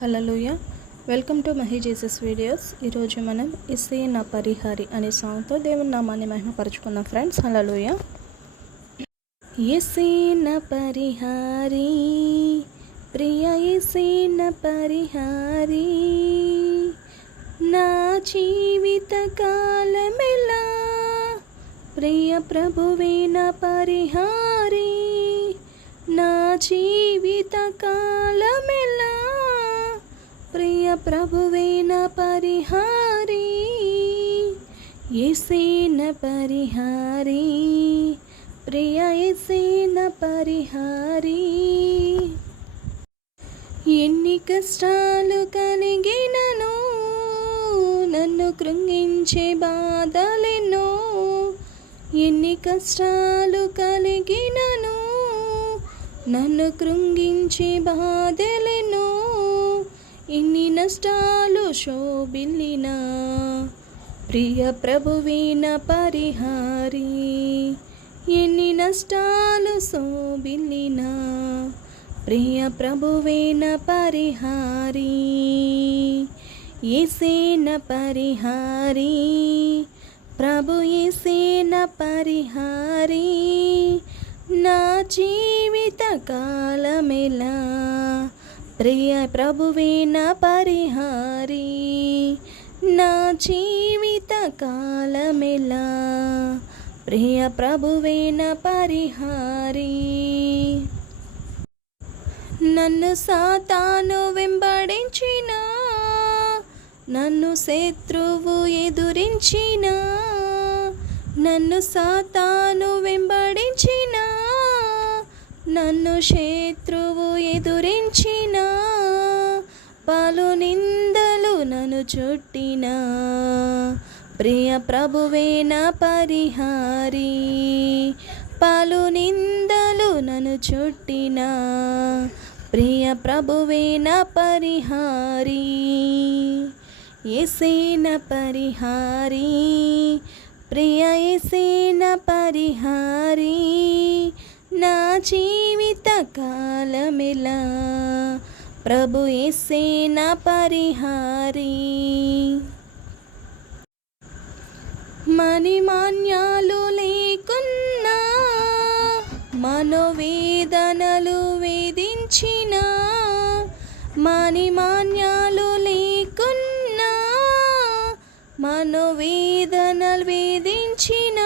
హలోయ welcome to Mahi Jesus videos. ఈరోజు మనం ఇసే నా పరిహారి అనే సాంగ్తో దేవుని నామాన్ని మహిమపరచుకుందాం ఫ్రెండ్స్. హలోయ ఇసే నా పరిహారి ప్రియ ఇసే నా పరిహారి నా జీవిత కాలమెలా ప్రియ ప్రభువే నా పరిహారి నా జీవిత కాలమెలా ప్రభువేన ప్రభువే నా పరిహారి ఎసేన పరిహారీ ప్రియ ఎసేన పరిహారి. ఎన్ని కష్టాలు కలిగినను నన్ను కృంగించే బాధలెన్నో ఎన్ని కష్టాలు కలిగినను నన్ను కృంగించే బాధలెన్నో ఇన్ని నష్టాలు శోభిల్లిన ప్రియ ప్రభువీన పరిహారి. ఎన్ని నష్టాలు శోభిల్లిన ప్రియ ప్రభువేన పరిహారి. ఏసేన పరిహారి ప్రభు ఏసేన పరిహారి. నా జీవిత కాలమెలా ప్రియ ప్రభువే నా పరిహారి నా జీవిత కాలమెలా? ప్రియ ప్రభువే పరిహారి నన్ను సాతాను వెంబడించిన నన్ను శత్రువు ఎదురించిన నన్ను సాతాను వెంబడించిన నన్ను శత్రువు ఎదురించిన చుట్టిన. ప్రియ ప్రభువేన పరిహారి. పలు నిందలు నన్ను చుట్టిన. ప్రియ ప్రభువేన పరిహారి. ఎసేన పరిహారి. ప్రియ ఎసేన పరిహారి. నా జీవిత కాలమెలా ప్రభు ఎసేన పరిహారీ. మణిమాన్యాలు లేకున్నా మనోవేదనలు వేధించిన మణిమాన్యాలు లేకున్నా మనోవేదనలు వేధించిన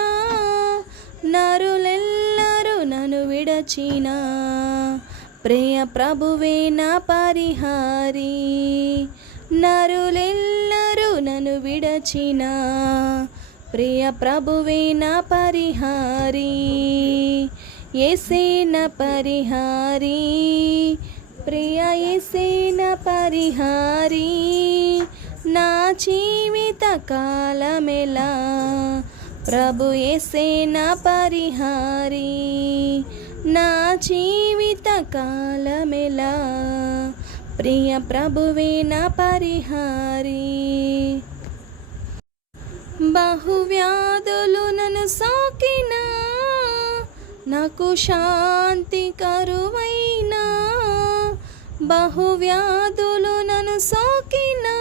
నరులెల్లరూ నన్ను విడచిన ప్రియ ప్రభువే నా పరిహారి. నరులెల్లరూ నన్ను విడచిన. ప్రియ ప్రభువే నా పరిహారి. ఎసేన పరిహారి. ప్రియ ఎసేన పరిహారి. నా జీవిత కాలమెలా. ప్రభు ఎసేన పరిహారి. నా జీవిత కాలమెలా? ప్రియ ప్రభువే నా పరిహారి. బహువ్యాధులు నన్ను సోకినా? నాకు శాంతి కరువైనా? బహువ్యాధులు నన్ను సోకినా?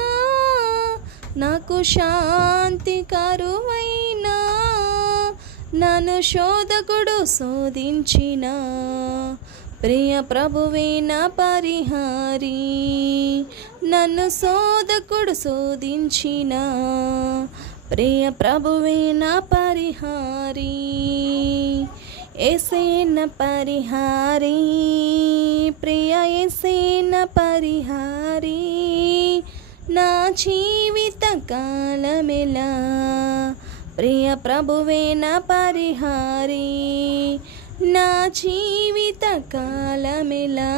నాకు శాంతి కరువైనా? నన్ను శోధకుడు శోధించిన. ప్రియ ప్రభువే నా పరిహారి. నన్ను శోధకుడు శోధించిన. ప్రియ ప్రభువే నా పరిహారి. ఎసేన పరిహారి. ప్రియ ఎసేన పరిహారి. నా జీవిత కాలమెలా? ప్రియ ప్రభువేన నా పరిహారి నా జీవిత కాలమిలా?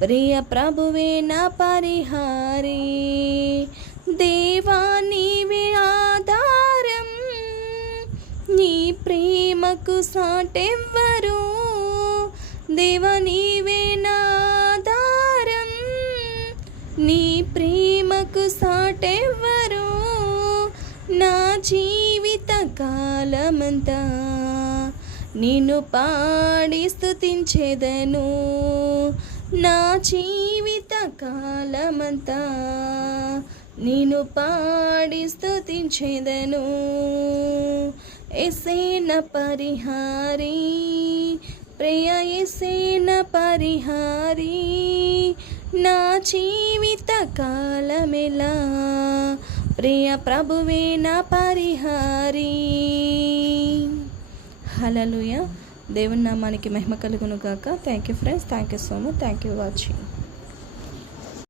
ప్రియ ప్రభువేన నా పరిహారి దేవా నీవే ఆధారం. నీ ప్రేమకు సాటెవ్వరు. దేవ నీవే నీ ప్రేమకు సాటెవ్వరు. జీవిత కాలమంతా నిన్ను పాడి స్తుతించెదను. నా జీవిత కాలమంతా నేను పాడి స్తుతించేదను. ఎసేన పరిహారి ప్రియ ఎసేన పరిహారి నా జీవిత కాలమెలా ప్రియ ప్రభువే నా పరిహారి. హలలుయ దేవుని నామానికి మహిమ కలుగును గాక. Thank you friends thank you so much thank you watching